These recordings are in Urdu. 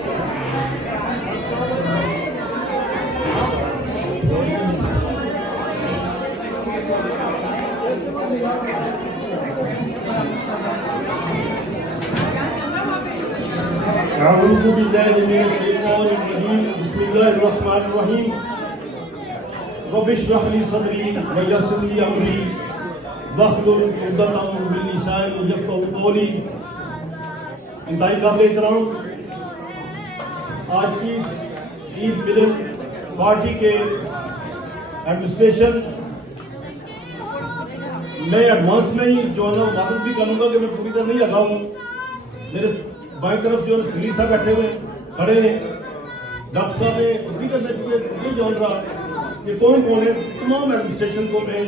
اعوذ باللہ من الشیطان الرجیم بسم اللہ الرحمن الرحیم رب اشرح لی صدری ویسر لی امری واحلل عقدۃ من لسانی یفقہوا قولی۔ انتہائی قابل احترام آج کی عید ملن پارٹی کے ایڈمنسٹریشن، میں ایڈوانس میں ہی جو ہے نا مدد بھی کروں گا کہ میں پوری طرح نہیں لگا ہوں۔ میرے بائیں طرف جو ہے سلیل صاحب بیٹھے ہوئے کھڑے ہیں، ڈاکٹر صاحب نے دیگر میں نہیں جان رہا کہ کون کون ہے۔ تمام ایڈمنسٹریشن کو میں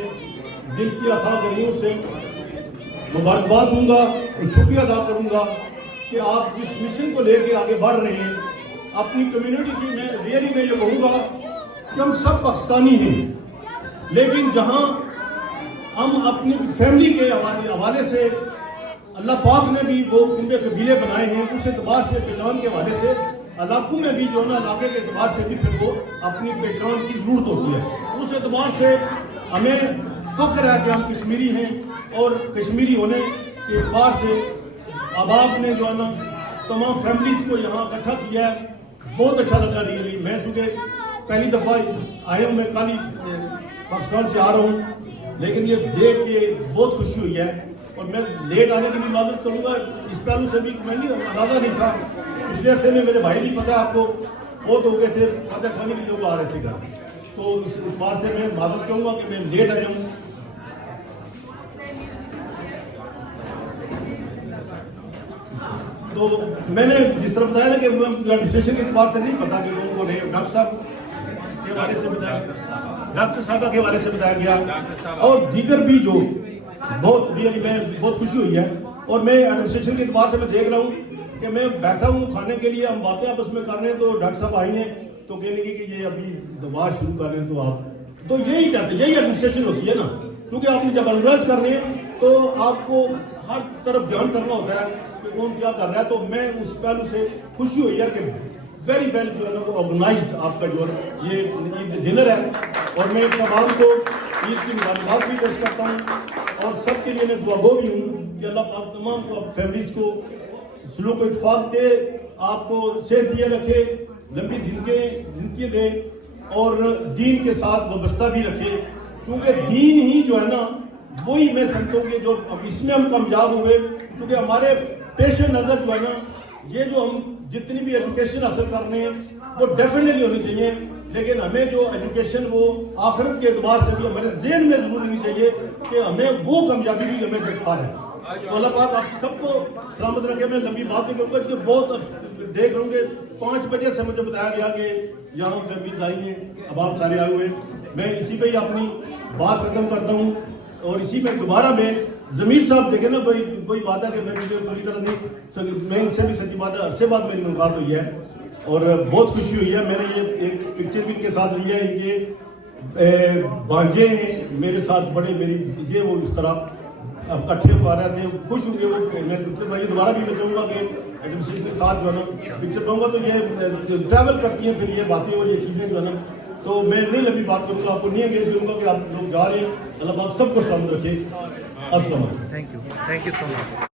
دل کی اتھاہ گرمیوں سے مبارکباد دوں گا اور شکریہ ادا کروں گا کہ آپ جس مشن کو لے کے آگے بڑھ رہے ہیں اپنی کمیونٹی کی۔ میں ریئلی میں یہ کہوں گا کہ ہم سب پاکستانی ہیں، لیکن جہاں ہم اپنی فیملی کے حوالے سے اللہ پاک نے بھی وہ کنبے قبیلے بنائے ہیں، اس اعتبار سے پہچان کے حوالے سے علاقوں میں بھی جو ہے نا علاقے کے اعتبار سے بھی پھر وہ اپنی پہچان کی ضرورت ہوتی ہے۔ اس اعتبار سے ہمیں فخر ہے کہ ہم کشمیری ہیں، اور کشمیری ہونے کے اعتبار سے احباب نے جو ہے نا تمام فیملیز کو یہاں اکٹھا کیا ہے۔ بہت اچھا لگا ریئلی۔ میں چونکہ پہلی دفعہ آیا ہوں، میں کل ہی پاکستان سے آ رہا ہوں، لیکن یہ دیکھ کے بہت خوشی ہوئی ہے۔ اور میں لیٹ آنے کی بھی معذرت کروں گا، اس پہلو سے بھی میں نہیں اندازہ نہیں تھا۔ پچھلے عرصے میں میرے بھائی نہیں پتہ آپ کو فوت ہو گئے تھے، فاتح خانی کے لوگ آ رہے تھے گھر، تو اس اعتبار سے میں معذرت چاہوں گا کہ میں لیٹ آیا ہوں۔ تو میں نے جس طرح بتایا نا کہ ایڈمنسٹریشن کے اعتبار سے نہیں پتا کہ لوگوں کو ڈاکٹر صاحب کے حوالے سے بتایا، ڈاکٹر صاحبہ کے حوالے سے بتایا گیا، اور دیگر بھی جو بہت ریئلی میں بہت خوشی ہوئی ہے۔ اور میں ایڈمنسٹریشن کے اعتبار سے میں دیکھ رہا ہوں کہ میں بیٹھا ہوں کھانے کے لیے، ہم باتیں آپس میں کر رہے ہیں، تو ڈاکٹر صاحب آئی ہیں تو کہنے لگی کہ یہ ابھی دوا شروع کر رہے ہیں، تو آپ تو یہی کہتے ہیں، یہی ایڈمنسٹریشن ہوتی ہے نا، کیونکہ آپ نے جب انویسٹ کر رہے ہیں تو آپ کو ہر طرف دھیان کرنا ہوتا ہے کہ کون کیا کر رہا ہے۔ تو میں اس پہلو سے خوشی ہوئی ہے کہ ویری ویل جو ہے نا وہ آرگنائزڈ آپ کا جو یہ عید ڈنر ہے، اور میں تمام کو عید کی مبارکباد بھی پیش کرتا ہوں، اور سب کے لیے میں دعا گو بھی ہوں کہ اللہ پاک تمام کو فیملیز کو سلوک و اتفاق دے، آپ کو صحت دیے رکھے، لمبی زندگی دے، اور دین کے ساتھ وابستہ بھی رکھے، کیونکہ دین ہی جو ہے نا وہی میں سمجھتا ہوں کہ جو اس میں ہم کامیاب ہوئے، کیونکہ ہمارے پیش نظر جو ہے نا یہ جو ہم جتنی بھی ایجوکیشن حاصل کر رہے ہیں وہ ڈیفینیٹلی ہونی چاہیے، لیکن ہمیں جو ایجوکیشن وہ آخرت کے اعتبار سے بھی ہمارے ذہن میں ضرور ہونی چاہیے کہ ہمیں وہ کامیابی بھی ہمیں درکار ہے۔ تو اللہ پاک آپ سب کو سلامت رکھے۔ میں لمبی بات نہیں کروں گا کیونکہ بہت دیکھ رہا ہوں کہ 5 بجے سے مجھے بتایا گیا کہ یہاں فیملیز آئی ہیں، اب آپ سارے آئے ہوئے، میں اسی پہ ہی اپنی بات ختم کرتا ہوں، اور اسی میں دوبارہ میں ضمیر صاحب دیکھیں نا کوئی بات ہے کہ میں مجھے پوری طرح نہیں، میں ان سے بھی سچی بات ہے، عرصے بعد میری ملاقات ہوئی ہے اور بہت خوشی ہوئی ہے۔ میں نے یہ ایک پکچر بھی ان کے ساتھ لی ہے، ان کے بھانجے ہیں میرے ساتھ بڑے، میری بھتیجے، وہ اس طرح اب کٹھے پا رہے تھے، خوش ہوں گے وہ۔ میں پکچر بنائی دوبارہ بھی میں چاہوں گا کہ ایڈمنسٹریشن کے ساتھ جو ہے نا پکچر بناؤں گا، تو یہ ٹریول کرتی ہیں پھر یہ باتیں اور یہ چیزیں جو ہے نا، تو میں نہیں لمبی بات کروں گا، آپ کو نہیں انگیج کروں گا کہ آپ لوگ جا رہے ہیں۔ اللہ پاک سب کو سلامت رکھے۔ السلام علیکم۔ Thank you so much.